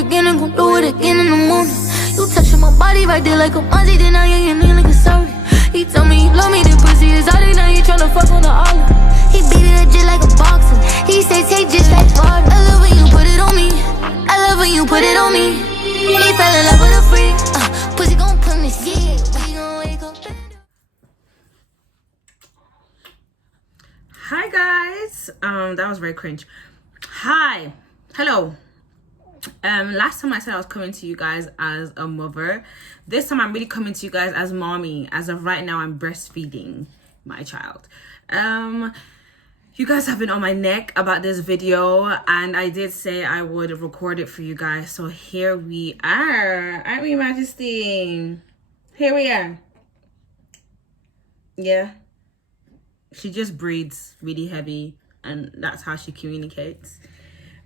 again and gon' do it again in the morning. You touching my body right there like a Mozzie, then I ain't your name like a sorry. He told me he love me, the pussy is all now he tryna fuck on the olive. He beat it up just like a boxer. He say take just like water. I love when you put it on me. I love when you put it on me. He fell in love with a freak. Pussy gon' come this year. We gon' wake up. Hi guys. That was very cringe. Hi. Hello. Last time I said I was coming to you guys as a mother. This time I'm really coming to you guys as mommy. As of right now, I'm breastfeeding my child. You guys have been on my neck about this video, and I did say I would record it for you guys. So here we are. Aren't we, Majesty? Here we are. Yeah. She just breathes really heavy, and that's how she communicates.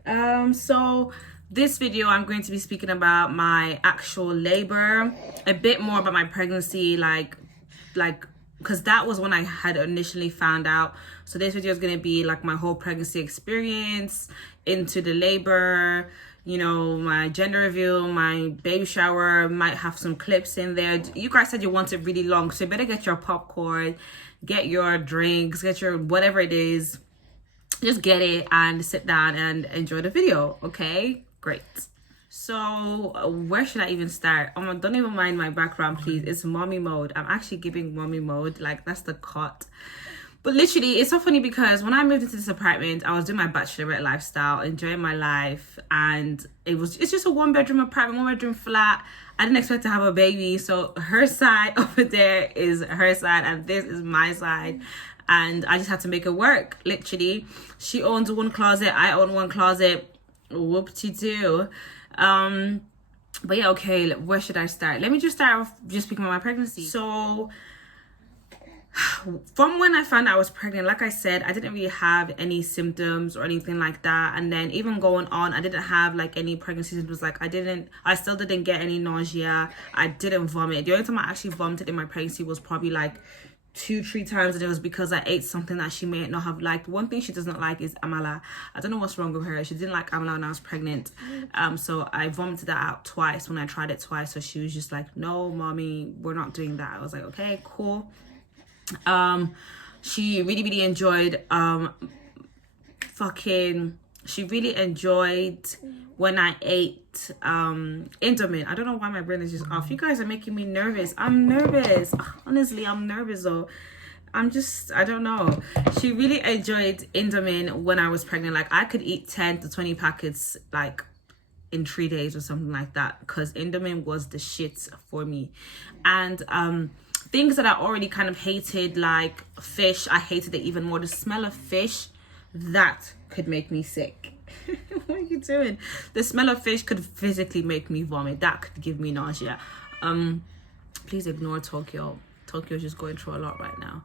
So this video I'm going to be speaking about my actual labor, a bit more about my pregnancy, like because that was when I had initially found out. So this video is going to be like my whole pregnancy experience into the labor, you know, my gender reveal, my baby shower, might have some clips in there. You guys said you want it really long, so you better get your popcorn, get your drinks, get your whatever it is. Just get it and sit down and enjoy the video. Okay, great. So where should I even start? Don't even mind my background, please. It's mommy mode. I'm actually giving mommy mode, like that's the cot. But literally, it's so funny because when I moved into this apartment, I was doing my bachelorette lifestyle, enjoying my life, and it's just a 1-bedroom apartment, 1-bedroom flat. I didn't expect to have a baby, so her side over there is her side and this is my side, and I just had to make it work. Literally, she owns one closet, I own one closet. Whoop-de-doo. But yeah, okay, where should I start? Let me just start off just speaking about my pregnancy. So from when I found out I was pregnant, like I said, I didn't really have any symptoms or anything like that. And then even going on, I didn't have like any pregnancy symptoms. Like I still didn't get any nausea. I didn't vomit. The only time I actually vomited in my pregnancy was probably like 2-3 times, and it was because I ate something that she may not have liked. One thing she does not like is amala. I don't know what's wrong with her. She didn't like amala when I was pregnant. So I vomited that out twice when I tried it twice. So she was just like, no, mommy, we're not doing that. I was like, okay, cool. She really enjoyed she really enjoyed when I ate Indomie. I don't know why my brain is just off. You guys are making me nervous. I'm nervous. Honestly, I'm nervous though. I don't know. She really enjoyed Indomie when I was pregnant. Like I could eat 10 to 20 packets like in 3 days or something like that, because Indomie was the shit for me. And things that I already kind of hated, like fish, I hated it even more. The smell of fish, that could make me sick. What are you doing? The smell of fish could physically make me vomit. That could give me nausea. Please ignore Tokyo. Tokyo's just going through a lot right now.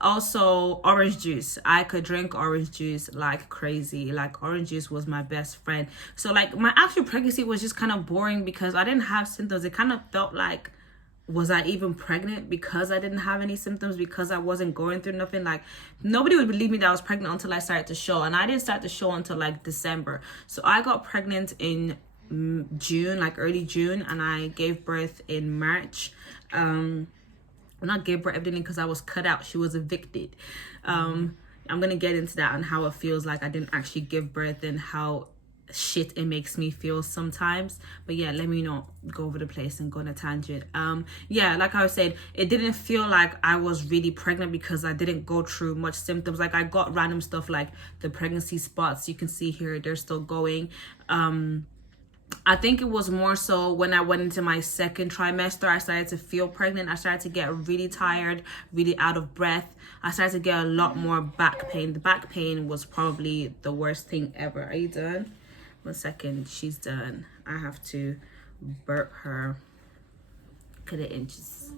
Also orange juice. I could drink orange juice like crazy. Like orange juice was my best friend. So like my actual pregnancy was just kind of boring because I didn't have symptoms. It kind of felt like, was I even pregnant because I didn't have any symptoms, because I wasn't going through nothing? Like nobody would believe me that I was pregnant until I started to show, and I didn't start to show until like December. So I got pregnant in June, like early June, and I gave birth in March. Well, not gave birth evidently because I was cut out. She was evicted. I'm gonna get into that and how it feels like I didn't actually give birth and how shit it makes me feel sometimes. But yeah, let me not go over the place and go on a tangent. Yeah, like I was saying, it didn't feel like I was really pregnant because I didn't go through much symptoms. Like I got random stuff like the pregnancy spots you can see here, they're still going. I think it was more so when I went into my second trimester, I started to feel pregnant. I started to get really tired, really out of breath. I started to get a lot more back pain. The back pain was probably the worst thing ever. Are you done? 1 second, she's done. I have to burp her. Look at the inches.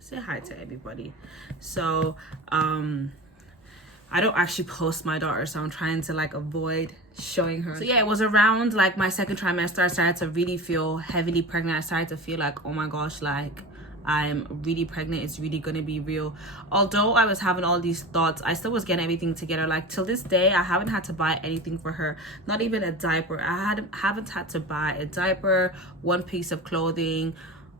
Say hi to everybody. So I don't actually post my daughter, so I'm trying to like avoid showing her. So yeah, it was around like my second trimester I started to really feel heavily pregnant. I started to feel like, oh my gosh, like I'm really pregnant. It's really gonna be real. Although I was having all these thoughts, I still was getting everything together. Like till this day, I haven't had to buy anything for her, not even a diaper. Haven't had to buy a diaper, one piece of clothing,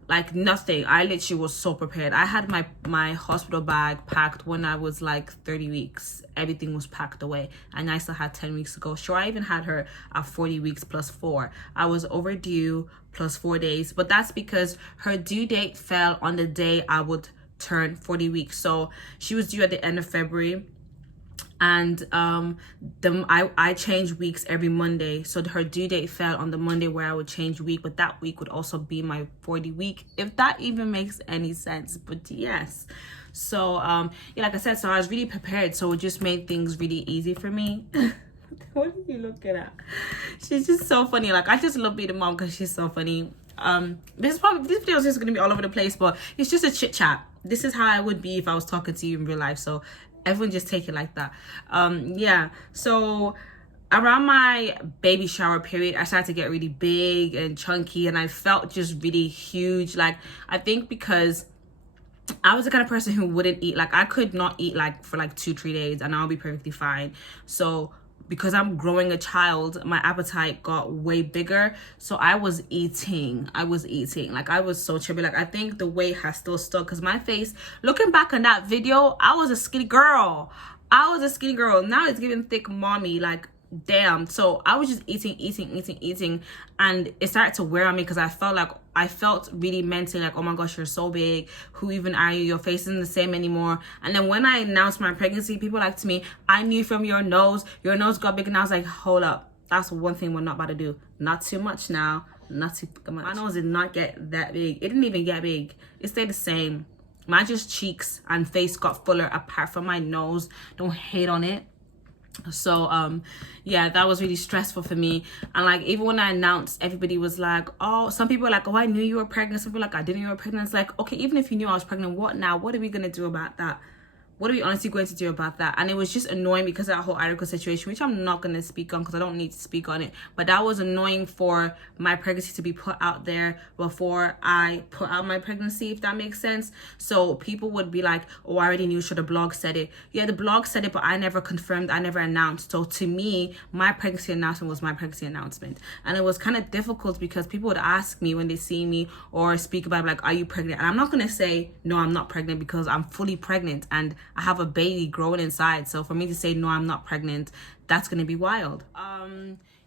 like nothing. I literally was so prepared. I had my hospital bag packed when I was like 30 weeks. Everything was packed away, and I still had 10 weeks to go. Sure, I even had her at 40 weeks plus 4. I was overdue plus 4 days, but that's because her due date fell on the day I would turn 40 weeks. So she was due at the end of February, and I change weeks every Monday, so her due date fell on the Monday where I would change week, but that week would also be my 40 week, if that even makes any sense. But yes, so yeah, like I said, so I was really prepared, so it just made things really easy for me. What are you looking at? She's just so funny. Like, I just love being a mom because she's so funny. This video is just gonna be all over the place, but it's just a chit chat. This is how I would be if I was talking to you in real life, so everyone just take it like that. Yeah, so around my baby shower period, I started to get really big and chunky, and I felt just really huge. Like, I think because I was the kind of person who wouldn't eat, like I could not eat like for like 2-3 days and I'll be perfectly fine. So because I'm growing a child, my appetite got way bigger. So I was eating like I was so chubby. Like, I think the weight has still stuck because my face, looking back on that video, I was a skinny girl. Now it's giving thick mommy, like damn. So I was just eating, and it started to wear on me because I felt really mentally like, oh my gosh, you're so big, who even are you, your face isn't the same anymore. And then when I announced my pregnancy, people like to me, I knew from your nose got big. And I was like, hold up, that's one thing we're not about to do. Not too much now, not too much. My nose did not get that big. It didn't even get big, it stayed the same. My just cheeks and face got fuller apart from my nose. Don't hate on it. So yeah, that was really stressful for me. And like, even when I announced, everybody was like, oh, some people were like, oh, I knew you were pregnant. Some people were like, I didn't know you were pregnant. It's like, okay, even if you knew I was pregnant, what now? What are we gonna do about that? What are we honestly going to do about that? And it was just annoying because of that whole article situation, which I'm not going to speak on because I don't need to speak on it. But that was annoying for my pregnancy to be put out there before I put out my pregnancy, if that makes sense. So people would be like, oh, I already knew, sure, the blog said it. Yeah, the blog said it, but I never confirmed, I never announced. So to me, my pregnancy announcement was my pregnancy announcement. And it was kind of difficult because people would ask me when they see me or speak about it, like, are you pregnant? And I'm not going to say, no, I'm not pregnant, because I'm fully pregnant and I have a baby growing inside. So for me to say no, I'm not pregnant, that's gonna be wild.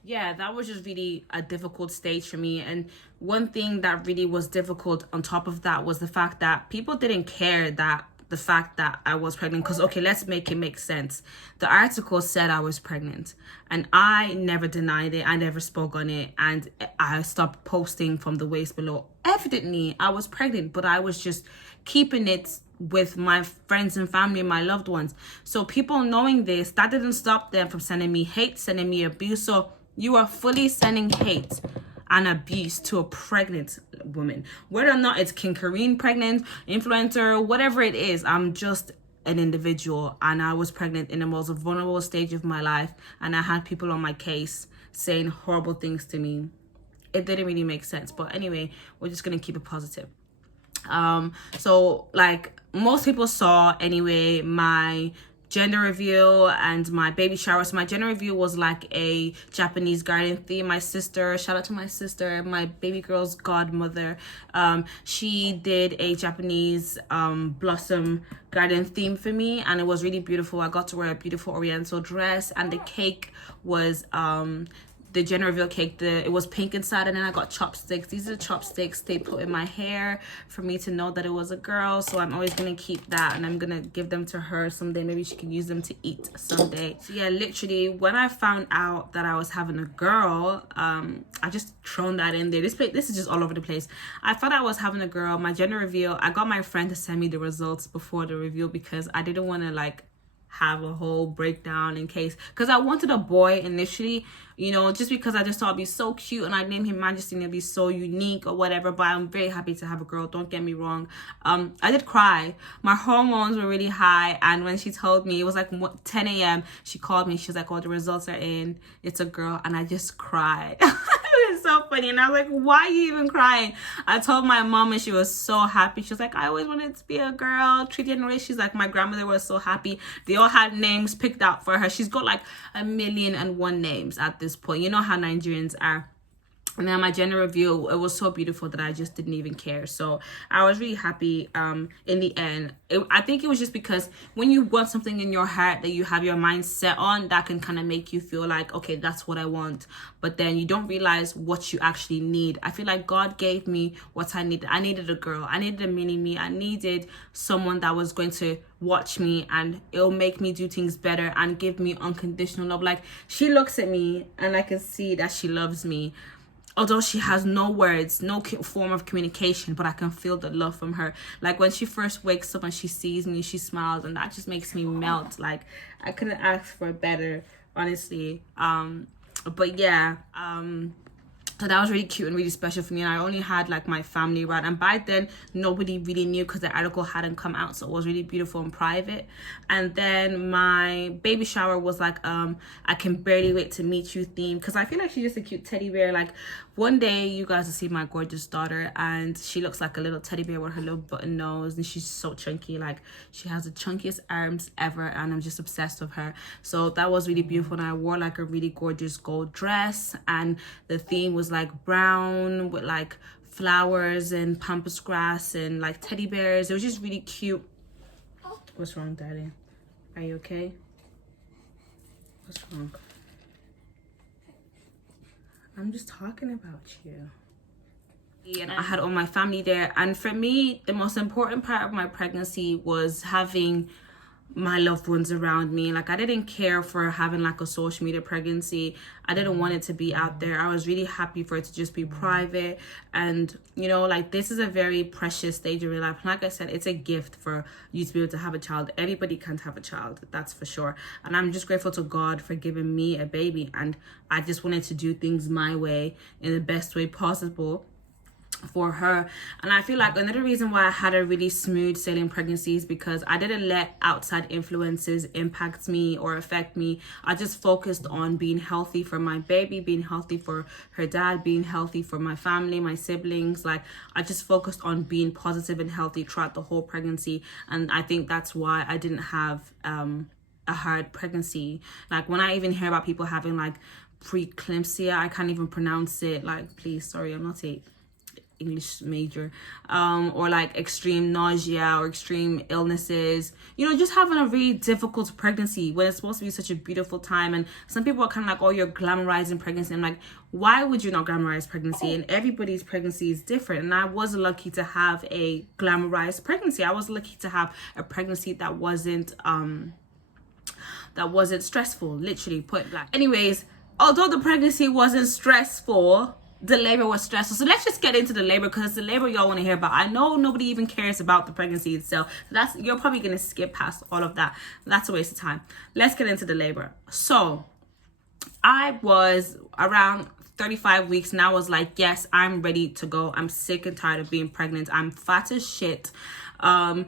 Yeah, that was just really a difficult stage for me. And one thing that really was difficult on top of that was the fact that people didn't care that the fact that I was pregnant. Because okay, let's make it make sense. The article said I was pregnant and I never denied it, I never spoke on it, and I stopped posting from the waist below. Evidently I was pregnant, but I was just keeping it with my friends and family and my loved ones. So people knowing this, that didn't stop them from sending me hate, sending me abuse. So you are fully sending hate and abuse to a pregnant woman, whether or not it's KINGKARINE pregnant, influencer, whatever it is. I'm just an individual, and I was pregnant in the most vulnerable stage of my life, and I had people on my case saying horrible things to me. It didn't really make sense, but anyway, we're just gonna keep it positive. So like most people saw anyway, my gender reveal and my baby shower. So my gender reveal was like a Japanese garden theme. My sister, shout out to my sister, my baby girl's godmother, she did a Japanese blossom garden theme for me, and it was really beautiful. I got to wear a beautiful oriental dress, and the cake was the gender reveal cake, it was pink inside, and then I got chopsticks. These are the chopsticks they put in my hair for me to know that it was a girl. So I'm always gonna keep that, and I'm gonna give them to her someday. Maybe she can use them to eat someday. So yeah, literally when I found out that I was having a girl, I just thrown that in there. This is just all over the place. I thought I was having a girl. My gender reveal, I got my friend to send me the results before the reveal because I didn't want to like have a whole breakdown in case, because I wanted a boy initially, you know, just because I just thought it'd be so cute, and I'd name him Majesty and it'd be so unique or whatever. But I'm very happy to have a girl, don't get me wrong. I did cry. My hormones were really high, and when she told me, it was like 10 a.m. she called me, she was like, oh, the results are in, it's a girl, and I just cried. It was so funny. And I was like, why are you even crying? I told my mom and she was so happy. She was like, I always wanted to be a girl. 3 generations. She's like, my grandmother was so happy. They all had names picked out for her. She's got like 1,000,001 names at this point. You know how Nigerians are. And then my gender reveal, it was so beautiful that I just didn't even care. So I was really happy in the end. I think it was just because when you want something in your heart that you have your mind set on, that can kind of make you feel like, okay, that's what I want. But then you don't realize what you actually need. I feel like God gave me what I needed. I needed a girl. I needed a mini me. I needed someone that was going to watch me and it'll make me do things better and give me unconditional love. Like, she looks at me and I can see that she loves me. Although she has no words, no form of communication, but I can feel the love from her. Like, when she first wakes up and she sees me, she smiles, and that just makes me melt. Like, I couldn't ask for better, honestly. But yeah, so that was really cute and really special for me. And I only had like my family around, and by then nobody really knew because the article hadn't come out, so it was really beautiful and private. And then my baby shower was like I can barely wait to meet you theme, because I feel like she's just a cute teddy bear. Like, one day you guys will see my gorgeous daughter, and she looks like a little teddy bear with her little button nose, and she's so chunky. Like, she has the chunkiest arms ever, and I'm just obsessed with her. So that was really beautiful. And I wore like a really gorgeous gold dress, and the theme was like brown with like flowers and pampas grass and like teddy bears. It was just really cute. What's wrong, Daddy? Are you okay? What's wrong? I'm just talking about you. And I had all my family there, and for me, the most important part of my pregnancy was having my loved ones around me. Like, I didn't care for having like a social media pregnancy. I didn't want it to be out there. I was really happy for it to just be private. And you know, like, this is a very precious stage of your life. Like I said, it's a gift for you to be able to have a child. Everybody can't have a child, that's for sure. And I'm just grateful to God for giving me a baby, and I just wanted to do things my way in the best way possible for her. And I feel like another reason why I had a really smooth sailing pregnancy is because I didn't let outside influences impact me or affect me. I just focused on being healthy for my baby, being healthy for her dad, being healthy for my family, my siblings. Like, I just focused on being positive and healthy throughout the whole pregnancy. And I think that's why I didn't have a hard pregnancy. Like, when I even hear about people having like preeclampsia, I can't even pronounce it. Like, please, sorry, I'm not a English major, or like extreme nausea or extreme illnesses, you know, just having a really difficult pregnancy when it's supposed to be such a beautiful time. And some people are kind of like, oh, you're glamorizing pregnancy. I'm like, why would you not glamorize pregnancy? And everybody's pregnancy is different. And I was lucky to have a glamorized pregnancy. I was lucky to have a pregnancy that wasn't stressful, literally put like. Anyways, although the pregnancy wasn't stressful, the labor was stressful. So let's just get into the labor, because it's the labor y'all want to hear about. I know nobody even cares about the pregnancy itself. So you're probably going to skip past all of that. That's a waste of time. Let's get into the labor. So I was around 35 weeks and I was like, yes, I'm ready to go. I'm sick and tired of being pregnant. I'm fat as shit. The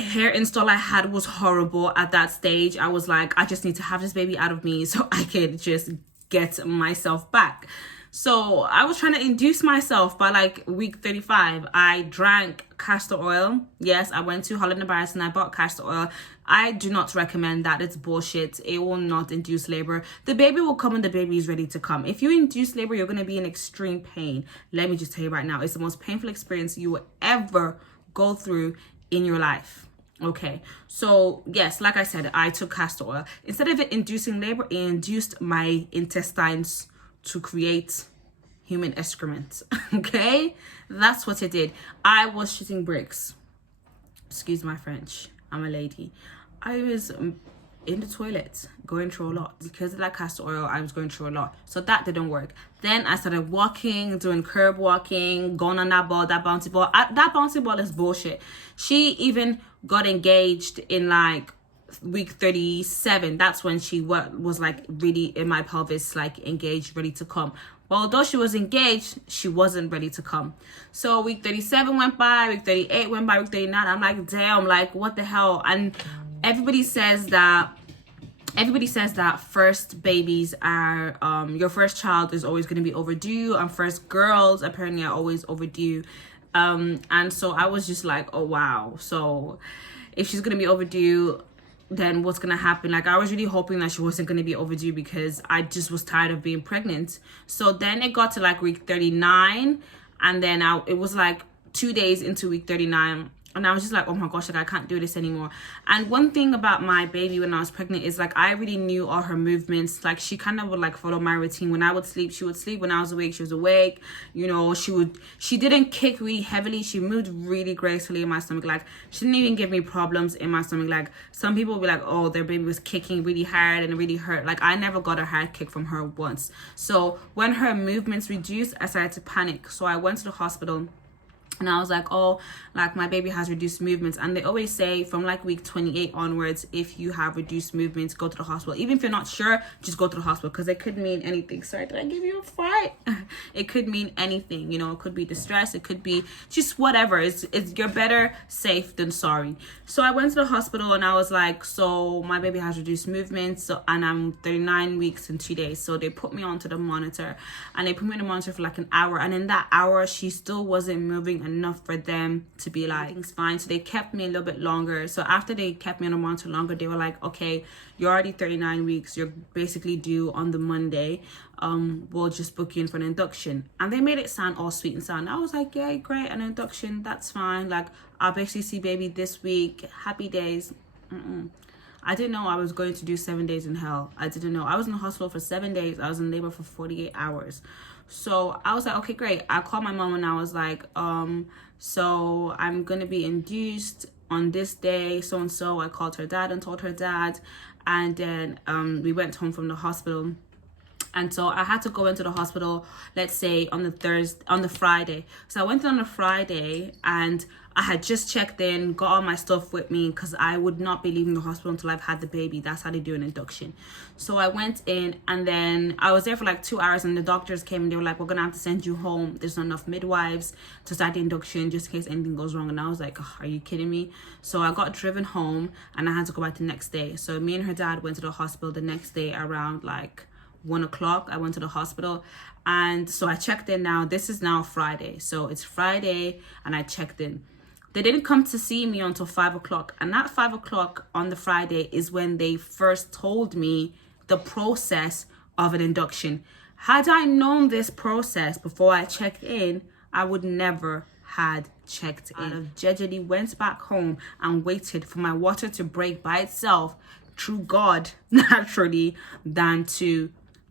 hair install I had was horrible at that stage. I was like, I just need to have this baby out of me so I could just get myself back. So I was trying to induce myself by like week 35. I drank castor oil. Yes, I went to Holland & Barrett and I bought castor oil. I do not recommend that. It's bullshit. It will not induce labor. The baby will come when the baby is ready to come. If you induce labor, you're going to be in extreme pain. Let me just tell you right now, it's the most painful experience you will ever go through in your life. Okay, so yes, like I said, I took castor oil. Instead of it inducing labor, it induced my intestines to create human excrement. Okay, that's what it did. I was shitting bricks. Excuse my French, I'm a lady. I was in the toilet going through a lot. Because of that castor oil, I was going through a lot, so that didn't work. Then I started walking, doing curb walking, going on that bouncy ball. That bouncy ball is bullshit. She even got engaged in like week 37. That's when she was like really in my pelvis, like engaged, ready to come. But although she was engaged, she wasn't ready to come. So week 37 went by, week 38 went by, week 39. I'm like, damn, like what the hell? And everybody says that everybody says that first babies are your first child is always going to be overdue, and first girls apparently are always overdue. And so I was just like, oh wow, so if she's going to be overdue, then what's going to happen? Like, I was really hoping that she wasn't going to be overdue, because I just was tired of being pregnant. So then it got to like week 39, and then it was like 2 days into week 39, and I was just like, oh my gosh, like I can't do this anymore. And one thing about my baby when I was pregnant is like I really knew all her movements. Like, she kind of would like follow my routine. When I would sleep, she would sleep. When I was awake, she was awake. You know, she didn't kick really heavily. She moved really gracefully in my stomach. Like, she didn't even give me problems in my stomach. Like, some people will be like, oh, their baby was kicking really hard and it really hurt. Like, I never got a hard kick from her once. So when her movements reduced, I started to panic. So I went to the hospital. And I was like, oh, like my baby has reduced movements. And they always say from like week 28 onwards, if you have reduced movements, go to the hospital. Even if you're not sure, just go to the hospital, because it could mean anything. Sorry, did I give you a fart? It could mean anything, you know. It could be distress. It could be just whatever. It's you're better safe than sorry. So I went to the hospital and I was like, so my baby has reduced movements, and I'm 39 weeks and 2 days. So they put me onto the monitor, and they put me on the monitor for like an hour. And in that hour, she still wasn't moving enough for them to be like, everything's fine. So they kept me a little bit longer. So after they kept me on the monitor longer, they were like, okay, you're already 39 weeks. You're basically due on the Monday. We'll just book you in for an induction. And they made it sound all sweet and sound. I was like, yeah, great, an induction, that's fine. Like, I'll basically see baby this week. Happy days. I didn't know I was going to do 7 days in hell. I didn't know. I was in the hospital for 7 days. I was in labor for 48 hours. So I was like, okay, great. I called my mom and I was like, so I'm going to be induced on this day, so-and-so. I called her dad and told her dad. And then we went home from the hospital. And so I had to go into the hospital, let's say on the Friday. So I went on a Friday, and I had just checked in, got all my stuff with me, because I would not be leaving the hospital until I've had the baby. That's how they do an induction. So I went in, and then I was there for like 2 hours, and the doctors came and they were like, we're gonna have to send you home. There's not enough midwives to start the induction just in case anything goes wrong. And I was like, oh, are you kidding me? So I got driven home, and I had to go back the next day. So me and her dad went to the hospital the next day around like 1 o'clock. I went to the hospital, and so I checked in. Now this is now Friday, so it's Friday, and I checked in. They didn't come to see me until 5 o'clock, and that 5 o'clock on the Friday is when they first told me the process of an induction. Had I known this process before I checked in, I would never had checked in. I gingerly went back home and waited for my water to break by itself, through God, naturally, than to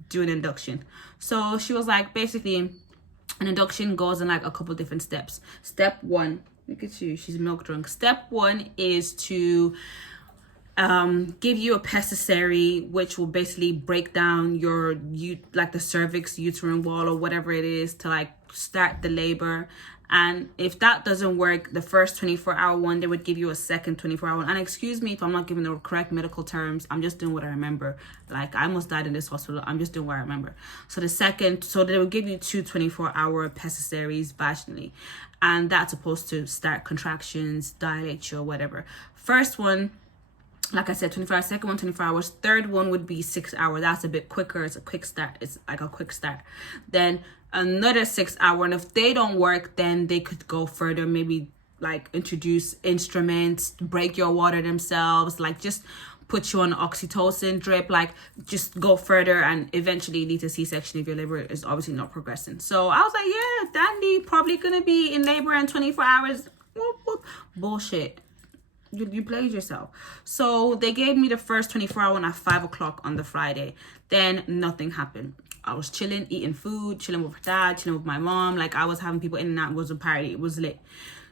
do an induction. So she was like, basically an induction goes in like a couple different steps. Step one, look at you, she's milk drunk. Step one is to give you a pessary, which will basically break down like the cervix, uterine wall, or whatever it is, to like start the labor. And if that doesn't work, the first 24-hour one, they would give you a second 24-hour one. And excuse me if I'm not giving the correct medical terms. I'm just doing what I remember. Like, I almost died in this hospital. I'm just doing what I remember. So they would give you 2 24-hour pessaries vaginally. And that's supposed to start contractions, dilate you, or whatever. First one, like I said, 24 hours. Second one, 24 hours. Third one would be 6 hours. That's a bit quicker. It's a quick start. It's like a quick start. Then another 6 hour, and if they don't work, then they could go further, maybe like introduce instruments, break your water themselves, like just put you on oxytocin drip, like just go further and eventually lead to C-section if your labor is obviously not progressing. So I was like, yeah, dandy, probably gonna be in labor in 24 hours. Whoop, whoop. Bullshit. You played yourself. So they gave me the first 24-hour one at 5 o'clock on the Friday. Then nothing happened. I was chilling, eating food, chilling with her dad, chilling with my mom. Like, I was having people in and out. It was a party. It was lit.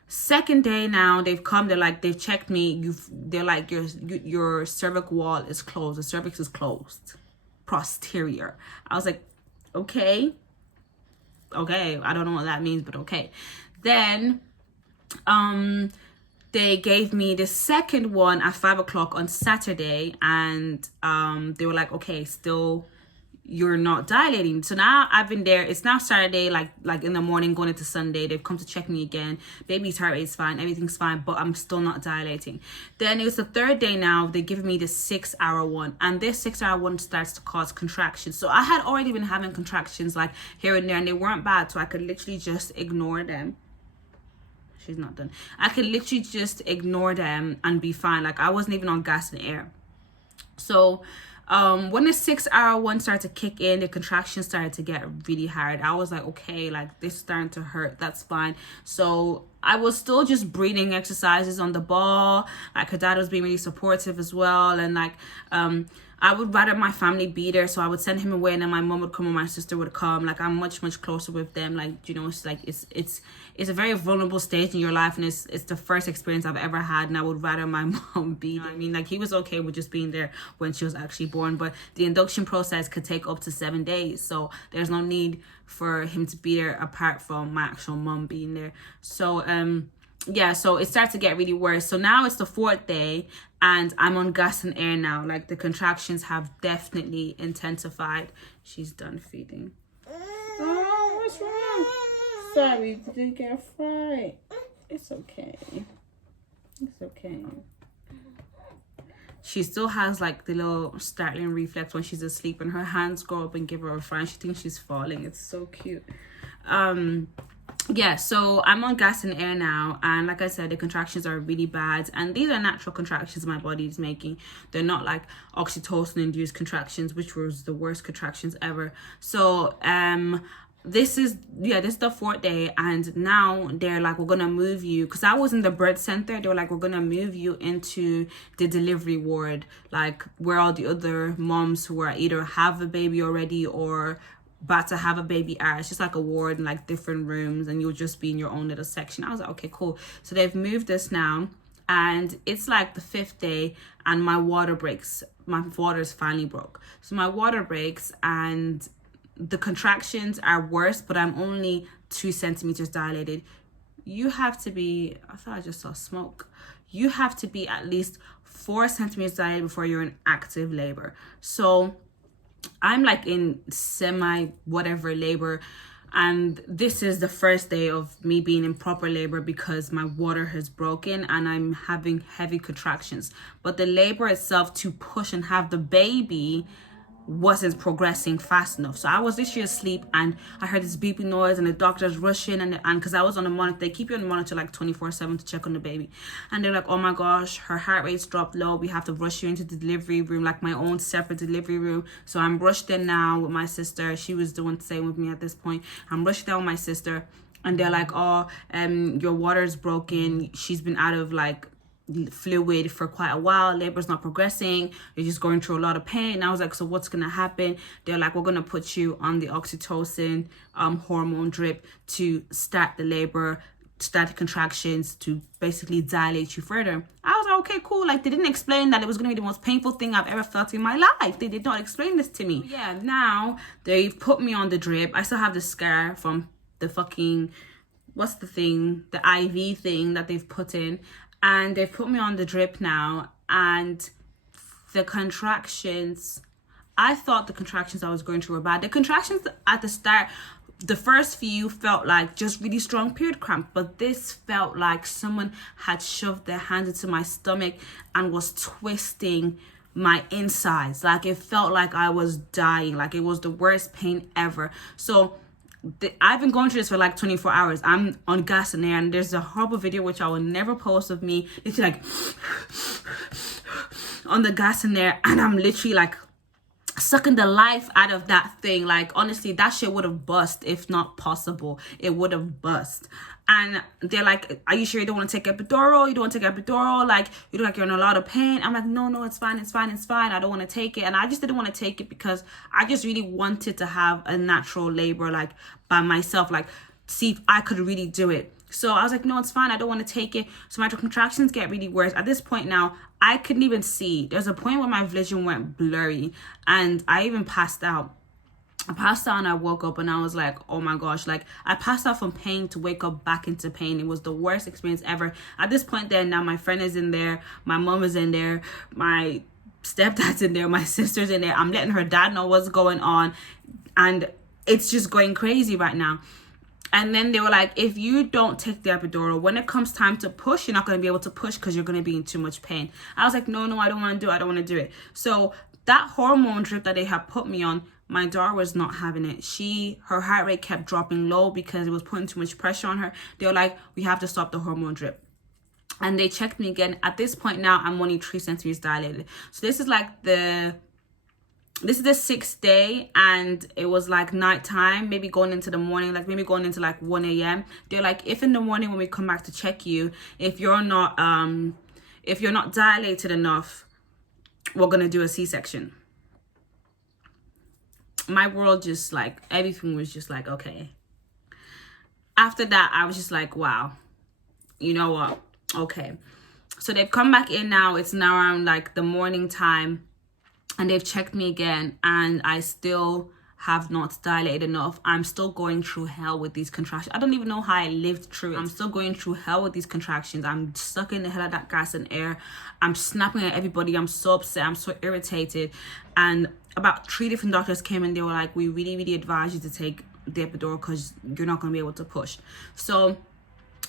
Second day now, they've come. They've checked me. They're like, your cervic wall is closed. The cervix is closed. Posterior. I was like, okay. I don't know what that means, but okay. Then, they gave me the second one at 5 o'clock on Saturday, and they were like, okay, still, you're not dilating. So now I've been there. It's now Saturday, like in the morning going into Sunday. They've come to check me again. Baby's heart rate's fine, everything's fine, but I'm still not dilating. Then it was the third day now. They give me the 6-hour one, and this 6-hour one starts to cause contractions. So I had already been having contractions like here and there, and they weren't bad, so I could literally just ignore them. She's not done. I could literally just ignore them and be fine. Like I wasn't even on gas and air. So when the 6-hour one started to kick in, the contractions started to get really hard. I was like, okay, like this is starting to hurt. That's fine. So I was still just breathing exercises on the ball. Like her dad was being really supportive as well. And like, I would rather my family be there, so I would send him away, and then my mom would come and my sister would come. Like I'm much closer with them. Like, you know, it's like it's a very vulnerable stage in your life, and it's the first experience I've ever had, and I would rather my mom be there. I mean, like he was okay with just being there when she was actually born, but the induction process could take up to 7 days, so there's no need for him to be there apart from my actual mom being there. So yeah, so it starts to get really worse. So now it's the 4th day and I'm on gas and air now. Like the contractions have definitely intensified. She's done feeding. Oh, what's wrong? Sorry, did you get a fright? It's okay. It's okay. She still has like the little startling reflex when she's asleep and her hands go up and give her a fright. She thinks she's falling. It's so cute. Yeah, so I'm on gas and air now, and like I said, the contractions are really bad, and these are natural contractions my body is making. They're not like oxytocin induced contractions, which was the worst contractions ever. So this is the 4th day, and now they're like, we're gonna move you, because I was in the birth center. They were like, we're gonna move you into the delivery ward, like where all the other moms who are either have a baby already or about to have a baby are. It's just like a ward and like different rooms, and you'll just be in your own little section. I was like, okay, cool. So they've moved us now, and it's like the 5th day, and my water breaks. My water's finally broke. So my water breaks, and the contractions are worse, but I'm only 2 centimeters dilated. You have to be, I thought I just saw smoke. You have to be at least 4 centimeters dilated before you're in active labor. So I'm like in semi whatever labor, and this is the first day of me being in proper labor because my water has broken and I'm having heavy contractions. But the labor itself to push and have the baby wasn't progressing fast enough. So I was literally asleep, and I heard this beeping noise, and the doctor's rushing, and because I was on the monitor, they keep you on the monitor like 24/7 to check on the baby, and they're like, oh my gosh, her heart rate's dropped low, we have to rush you into the delivery room, like my own separate delivery room. So I'm rushed in now with my sister. She was the one to stay with me at this point. I'm rushed down with my sister, and they're like, oh, your water's broken, she's been out of like fluid for quite a while, labor's not progressing, you're just going through a lot of pain. And I was like, so what's gonna happen? They're like, we're gonna put you on the oxytocin hormone drip to start the labor, start the contractions, to basically dilate you further. I was like, okay, cool. Like they didn't explain that it was gonna be the most painful thing I've ever felt in my life. They did not explain this to me. Yeah, now they've put me on the drip. I still have the scar from the fucking, what's the thing, the IV thing that they've put in. And they've put me on the drip now, and the contractions, I thought the contractions I was going through were bad. The contractions at the start, the first few felt like just really strong period cramp, but this felt like someone had shoved their hand into my stomach and was twisting my insides. Like it felt like I was dying. Like it was the worst pain ever. So I've been going through this for like 24 hours. I'm on gas and air, and there's a horrible video which I will never post of me. It's like on the gas and air, and I'm literally like sucking the life out of that thing. Like honestly, that shit would have bust if not possible. It would have bust. And they're like, are you sure you don't want to take epidural? You don't want to take epidural? Like, you look like you're in a lot of pain. I'm like, no, it's fine. I don't want to take it. And I just didn't want to take it because I just really wanted to have a natural labor, like by myself, like see if I could really do it. So I was like, no, it's fine. I don't want to take it. So my contractions get really worse. At this point now, I couldn't even see. There's a point where my vision went blurry, and I even passed out. I passed out and I woke up, and I was like, oh my gosh, like I passed out from pain to wake up back into pain. It was the worst experience ever. At this point then, now my friend is in there, my mom is in there, my stepdad's in there, my sister's in there. I'm letting her dad know what's going on, and it's just going crazy right now. And then they were like, if you don't take the epidural, when it comes time to push, you're not going to be able to push because you're going to be in too much pain. I was like, no, I don't want to do it. I don't want to do it. So that hormone drip that they had put me on, my daughter was not having it. Her heart rate kept dropping low because it was putting too much pressure on her. They were like, we have to stop the hormone drip. And they checked me again. At this point now, I'm only 3 centimeters dilated. So this is the 6th day, and it was like nighttime, maybe going into the morning, like maybe going into like 1 a.m. They're like, if in the morning when we come back to check you, if you're not dilated enough, we're gonna do a C-section. My world just like, everything was just like, okay. After that, I was just like, wow, you know what? Okay. So they've come back in now. It's now around like the morning time, and they've checked me again, and I still have not dilated enough. I'm still going through hell with these contractions. I don't even know how I lived through it. I'm still going through hell with these contractions. I'm sucking the hell out of that gas and air. I'm snapping at everybody. I'm so upset. I'm so irritated. And about 3 different doctors came and they were like, we really, really advise you to take the epidural because you're not going to be able to push. So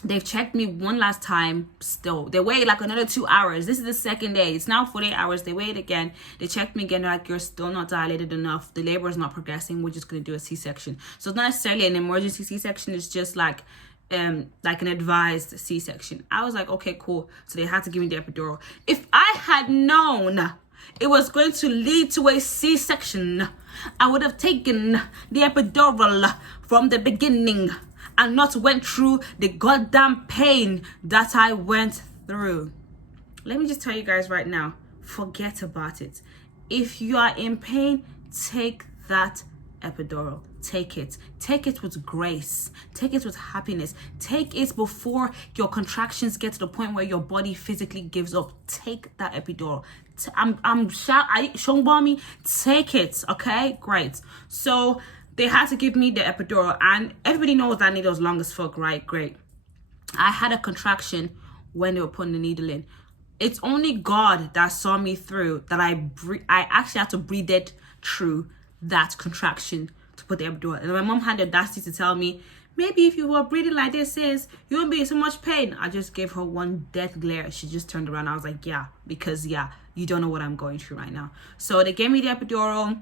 they've checked me one last time. Still, they waited like another 2 hours. This is the 2nd day. It's now 48 hours. They waited again. They checked me again. They're like, you're still not dilated enough. The labor is not progressing. We're just going to do a C-section. So it's not necessarily an emergency C-section. It's just like an advised C-section. I was like, okay, cool. So they had to give me the epidural. If I had known it was going to lead to a C-section, I would have taken the epidural from the beginning and not went through the goddamn pain that I went through. Let me just tell you guys right now, forget about it. If you are in pain, take that epidural. Take it. Take it with grace. Take it with happiness. Take it before your contractions get to the point where your body physically gives up. Take that epidural. Take it. Okay, great. So they had to give me the epidural, and everybody knows that needle's long as fuck, right? Great. I had a contraction when they were putting the needle in. It's only God that saw me through that. I actually had to breathe it through that contraction to put the epidural. And my mom had the audacity to tell me, maybe if you were breathing like this, sis, you won't be in so much pain. I just gave her one death glare. She just turned around. I was like, yeah, because you don't know what I'm going through right now. So they gave me the epidural.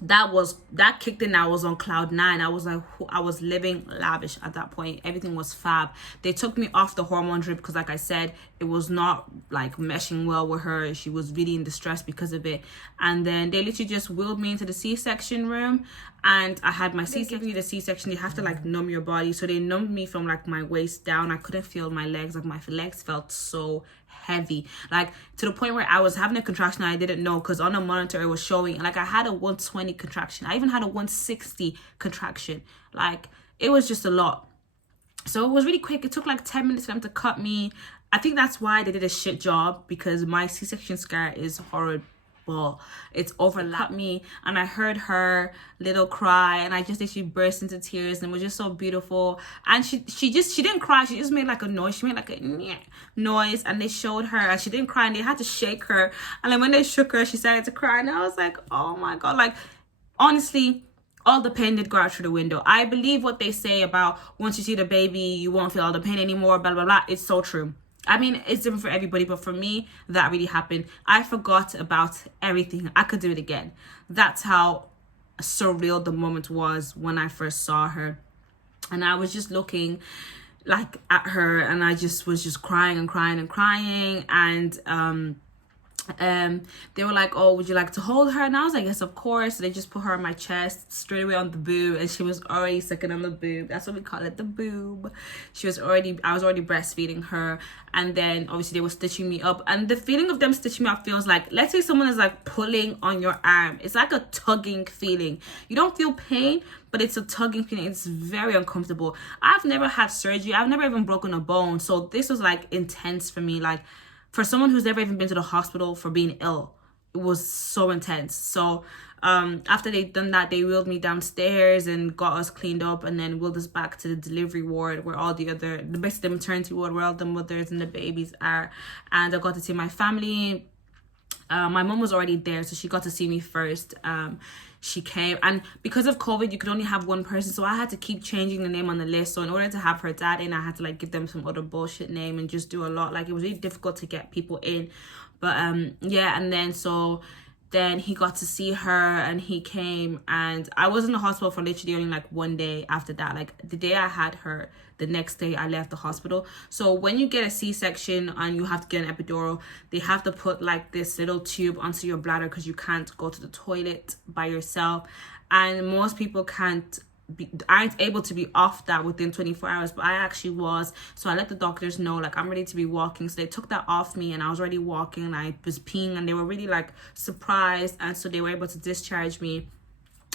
That kicked in. I was on cloud 9. I was living lavish at that point. Everything was fab. They took me off the hormone drip because, like I said, it was not like meshing well with her. She was really in distress because of it. And then they literally just wheeled me into the C-section room, and I had my C-section. The C-section, you have to like numb your body. So they numbed me from like my waist down. I couldn't feel my legs. Like my legs felt so heavy, like to the point where I was having a contraction I didn't know, because on a monitor it was showing like I had a 120 contraction. I even had a 160 contraction. Like it was just a lot. So it was really quick. It took like 10 minutes for them to cut me. I think that's why they did a shit job, because my C-section scar is horrible. It's overlapped me, and I heard her little cry, and I just think she burst into tears, and it was just so beautiful. And she didn't cry. She just made like a noise. She made like a noise, and they showed her, and she didn't cry, and they had to shake her. And then when they shook her, she started to cry, and I was like, oh my God. Like honestly, all the pain did go out through the window. I believe what they say about once you see the baby, you won't feel all the pain anymore, blah, blah, blah. It's so true. I mean, it's different for everybody, but for me, that really happened. I forgot about everything. I could do it again. That's how surreal the moment was when I first saw her. And I was just looking like at her, and I just was just crying and crying and crying. And they were like, oh, would you like to hold her? And I was like, yes, of course. So they just put her on my chest, straight away on the boob, and she was already sucking on the boob. That's what we call it, the boob. I was already breastfeeding her. And then obviously they were stitching me up, and the feeling of them stitching me up feels like, let's say someone is like pulling on your arm. It's like a tugging feeling. You don't feel pain, but it's a tugging feeling. It's very uncomfortable. I've never had surgery. I've never even broken a bone. So this was like intense for me. Like, for someone who's never even been to the hospital for being ill, it was so intense. So after they'd done that, they wheeled me downstairs and got us cleaned up, and then wheeled us back to the delivery ward where all basically the maternity ward where all the mothers and the babies are. And I got to see my family. My mom was already there, so she got to see me first. She came, and because of COVID, you could only have one person, so I had to keep changing the name on the list. So in order to have her dad in, I had to like give them some other bullshit name and just do a lot. Like, it was really difficult to get people in. But yeah, and then he got to see her, and he came, and I was in the hospital for literally only like 1 day after that. Like, the day I had her, the next day I left the hospital. So when you get a C-section and you have to get an epidural, they have to put like this little tube onto your bladder because you can't go to the toilet by yourself, and most people aren't able to be off that within 24 hours, but I actually was. So I let the doctors know, like, I'm ready to be walking. So they took that off me, and I was already walking, and I was peeing, and they were really like surprised, and so they were able to discharge me.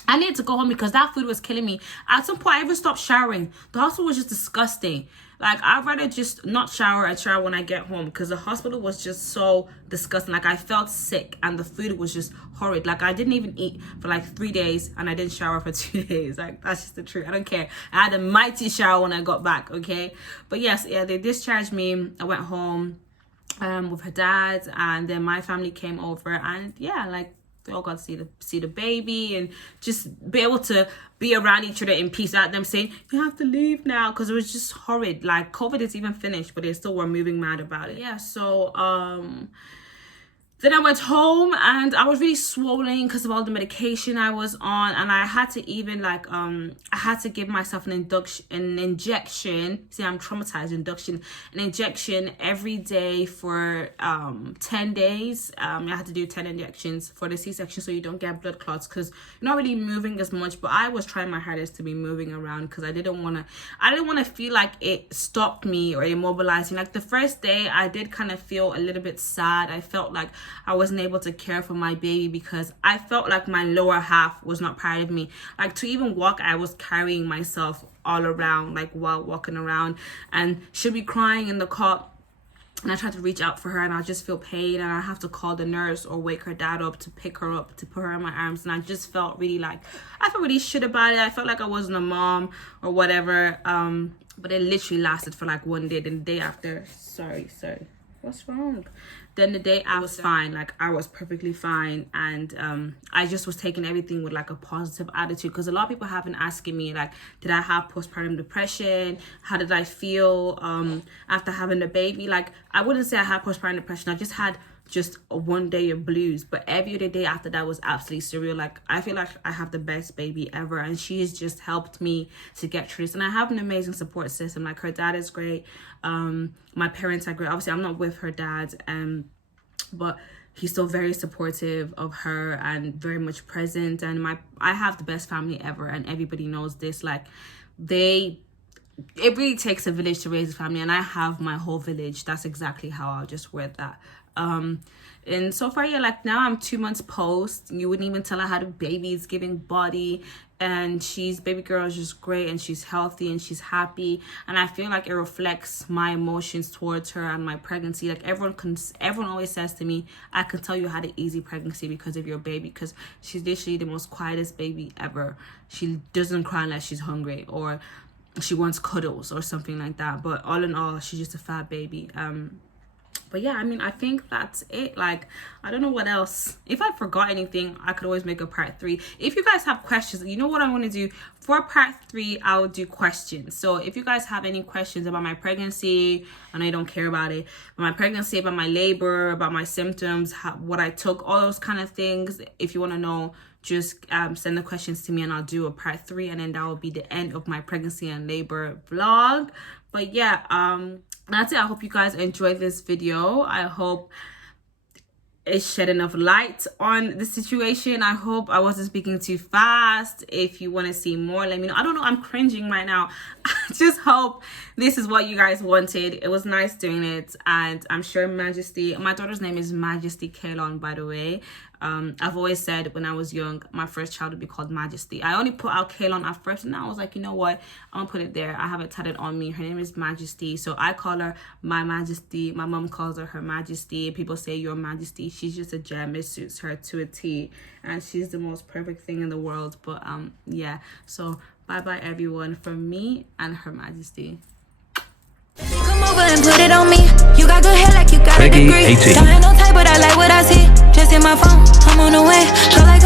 I needed to go home because that food was killing me. At some point, I even stopped showering. The hospital was just disgusting. Like, I'd rather just not shower and shower when I get home, because the hospital was just so disgusting. Like, I felt sick, and the food was just horrid. Like, I didn't even eat for like 3 days, and I didn't shower for 2 days. Like, that's just the truth. I don't care. I had a mighty shower when I got back, okay? But yes, yeah, they discharged me. I went home with her dad, and then my family came over, and yeah, like, they all got to see the baby and just be able to be around each other in peace, without them saying, you have to leave now, because it was just horrid. Like, COVID is even finished, but they still were moving mad about it. Yeah, so then I went home, and I was really swollen because of all the medication I was on, and I had to even like I had to give myself an injection. See, I'm traumatized. An injection every day for 10 days. I had to do 10 injections for the C-section, so you don't get blood clots, because you're not really moving as much. But I was trying my hardest to be moving around, because I didn't want to feel like it stopped me or immobilized me. Like, the first day I did kind of feel a little bit sad. I felt like I wasn't able to care for my baby, because I felt like my lower half was not part of me. Like, to even walk, I was carrying myself all around, like, while walking around, and she'd be crying in the cot, and I tried to reach out for her, and I just feel pain, and I have to call the nurse or wake her dad up to pick her up, to put her in my arms. And I just felt really like, I felt really shit about it. I felt like I wasn't a mom or whatever. But it literally lasted for like 1 day. Then the day after, sorry, what's wrong? Then the day I was fine. Like, I was perfectly fine, and I just was taking everything with like a positive attitude, because a lot of people have been asking me, like, did I have postpartum depression? How did I feel after having the baby? Like, I wouldn't say I had postpartum depression. I just had a 1 day of blues, but every other day after that was absolutely surreal. Like, I feel like I have the best baby ever, and she has just helped me to get through this. And I have an amazing support system. Like, her dad is great. My parents are great. Obviously, I'm not with her dad, but he's still very supportive of her and very much present. And I have the best family ever, and everybody knows this. Like, it really takes a village to raise a family, and I have my whole village. That's exactly how I'll just word that. And so far, yeah, like, now I'm 2 months post. You wouldn't even tell I had a baby. It's giving body, and baby girl is just great, and she's healthy, and she's happy, and I feel like it reflects my emotions towards her and my pregnancy. Like, everyone always says to me, I can tell you had an easy pregnancy because of your baby, because she's literally the most quietest baby ever. She doesn't cry unless she's hungry, or she wants cuddles or something like that. But all in all, she's just a fat baby. But yeah, I mean, I think that's it. Like, I don't know what else. If I forgot anything, I could always make a part 3. If you guys have questions, you know what I want to do? For part 3, I'll do questions. So if you guys have any questions about my pregnancy, I know you don't care about it, but my pregnancy, about my labor, about my symptoms, what I took, all those kind of things, if you want to know, just send the questions to me, and I'll do a part 3, and then that will be the end of my pregnancy and labor vlog. But yeah, that's it. I hope you guys enjoyed this video. I hope it shed enough light on the situation. I hope I wasn't speaking too fast. If you want to see more, let me know. I don't know, I'm cringing right now. I just hope this is what you guys wanted. It was nice doing it, and I'm sure Majesty, my daughter's name is Majesty Kalon, by the way. I've always said when I was young, my first child would be called Majesty. I only put out Kalon at first, and I was like, you know what, I'm gonna put it there. I have it tatted on me. Her name is Majesty, so I call her my Majesty. My mom calls her Majesty. People say your Majesty. She's just a gem. It suits her to a T, and she's the most perfect thing in the world. But yeah, so bye bye everyone from me and Her Majesty. Come over and put it on me. You got good hair like you got it. degree. P.2. Don't have no type, but I like what I see. Just in my phone, I'm on the way. Feel like